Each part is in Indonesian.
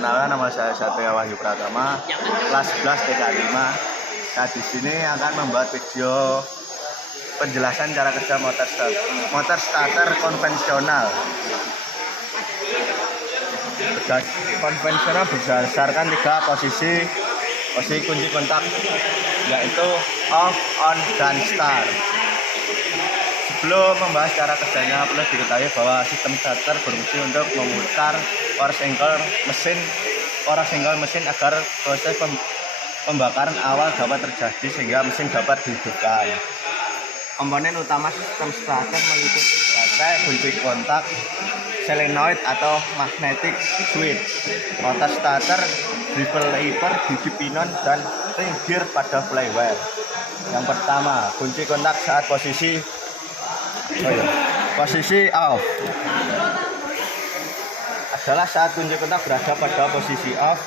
Perkenalkan, nama saya Satria Wahyu Pratama, kelas 11 TK 5. Nah, di sini akan membuat video penjelasan cara kerja motor starter konvensional. Konvensional berdasarkan 3 posisi kunci kontak, yaitu off, on, dan start. Sebelum membahas cara kerjanya, perlu diketahui bahwa sistem starter berfungsi untuk memutar power single mesin agar proses pembakaran awal dapat terjadi sehingga mesin dapat dihidupkan. Komponen utama sistem starter meliputi baterai, kunci kontak, solenoid atau magnetic switch, motor starter, driver lever, gigi pinon, dan ring gear pada flywheel. Yang pertama, kunci kontak saat posisi off adalah saat kunci kontak berada pada posisi off.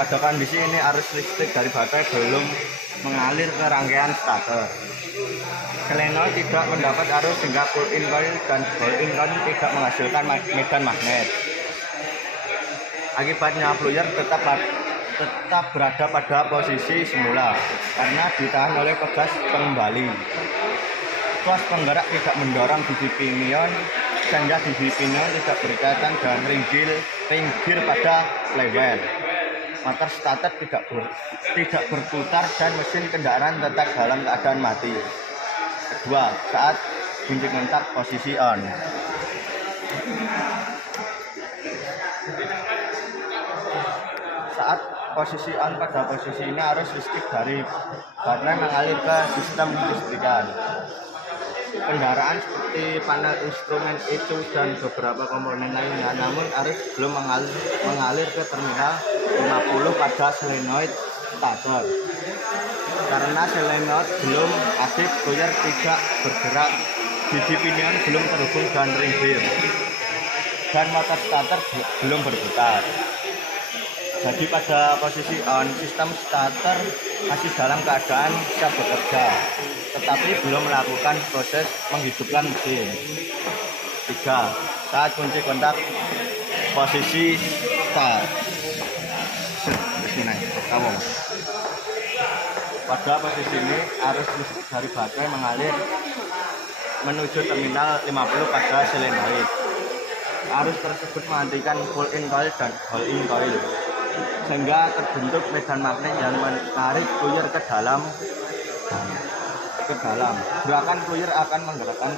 Pada kondisi ini arus listrik dari baterai belum mengalir ke rangkaian starter. Solenoid tidak mendapat arus sehingga pull-in coil dan pull-in coil tidak menghasilkan medan magnet. Akibatnya fluyer tetap berada pada posisi semula karena ditahan oleh pegas pengembali. Tuas penggerak tidak mendorong gigi pinion sehingga gigi pinion tidak berkaitan dengan ring gear pada flywheel. Motor starter tidak berputar dan mesin kendaraan tetap dalam keadaan mati. Kedua, saat kunci kontak posisi on. Saat posisi on, pada posisi ini arus listrik dari baterai mengalir ke sistem listrikan. Kendaraan seperti panel instrumen ECU dan beberapa komponen lainnya, namun arus belum mengalir ke terminal 50 pada solenoid starter. Karena solenoid belum aktif, fluyer tidak bergerak, gigi pinion belum terhubung dengan ring gear, dan motor starter belum berputar. Jadi pada posisi on, sistem starter masih dalam keadaan siap bekerja, tetapi belum melakukan proses menghidupkan mesin. 3. Saat kunci kontak posisi start. Pada posisi ini arus listrik dari baterai mengalir menuju terminal 50 pada solenoid. Arus tersebut menghentikan pull-in coil dan hold-in coil, sehingga terbentuk medan magnet yang menarik fluyer ke dalam. Gerakan fluyer akan menggerakkan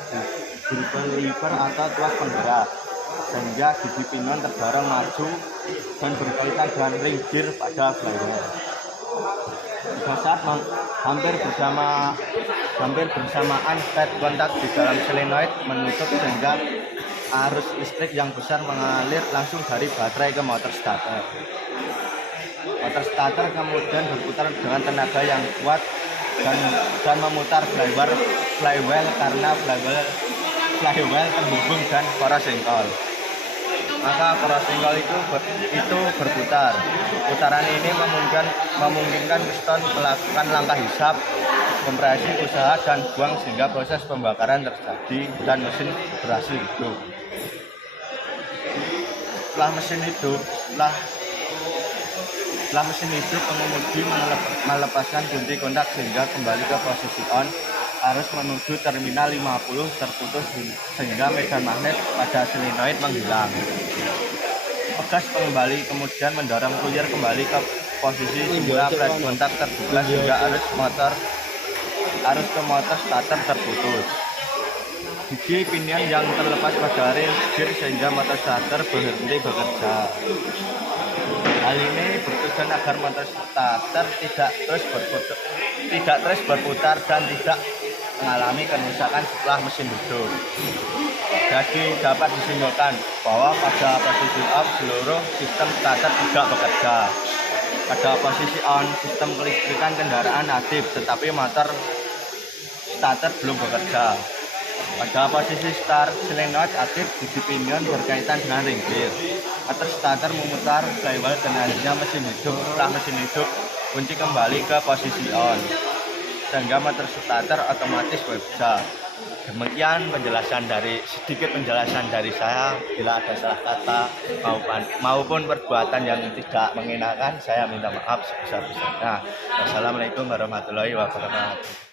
driver lever atau tuas penggerak, sehingga gigi pinon terdorong maju dan berkaitan dengan ring gear pada flywheel. Pada saat hampir bersamaan start kontak di dalam solenoid menutup, sehingga arus listrik yang besar mengalir langsung dari baterai ke motor starter. Motor starter kemudian berputar dengan tenaga yang kuat dan memutar flywheel karena flywheel terhubung dan power single. Maka power single itu berputar. Putaran ini memungkinkan piston melakukan langkah hisap, kompresi, usaha, dan buang sehingga proses pembakaran terjadi dan mesin berhasil hidup. Setelah mesin hidup, pengemudi melepaskan kunci kontak sehingga kembali ke posisi on. Arus menuju terminal 50 terputus sehingga medan magnet pada solenoid menghilang. Pegas pengembali kemudian mendorong fluyer kembali ke posisi semula. Press kontak terbuka sehingga arus ke motor starter terputus. Gigi pinion yang terlepas pada ring gear sehingga motor starter berhenti bekerja. Hal ini bertujuan agar motor starter tidak terus berputar dan tidak mengalami kerusakan setelah mesin hidup. Jadi dapat disimpulkan bahwa pada posisi off seluruh sistem starter tidak bekerja. Pada posisi on, sistem kelistrikan kendaraan aktif tetapi motor starter belum bekerja. Pada posisi start, solenoid aktif, gigi pinion berkaitan dengan ring gear. Motor starter memutar flywheel dan akhirnya mesin hidup. Setelah mesin hidup, kunci kembali ke posisi on, sehingga motor starter otomatis bekerja. Demikian sedikit penjelasan dari saya. Bila ada salah kata maupun perbuatan yang tidak mengenakan, saya minta maaf sebesar-besarnya. Wassalamualaikum warahmatullahi wabarakatuh.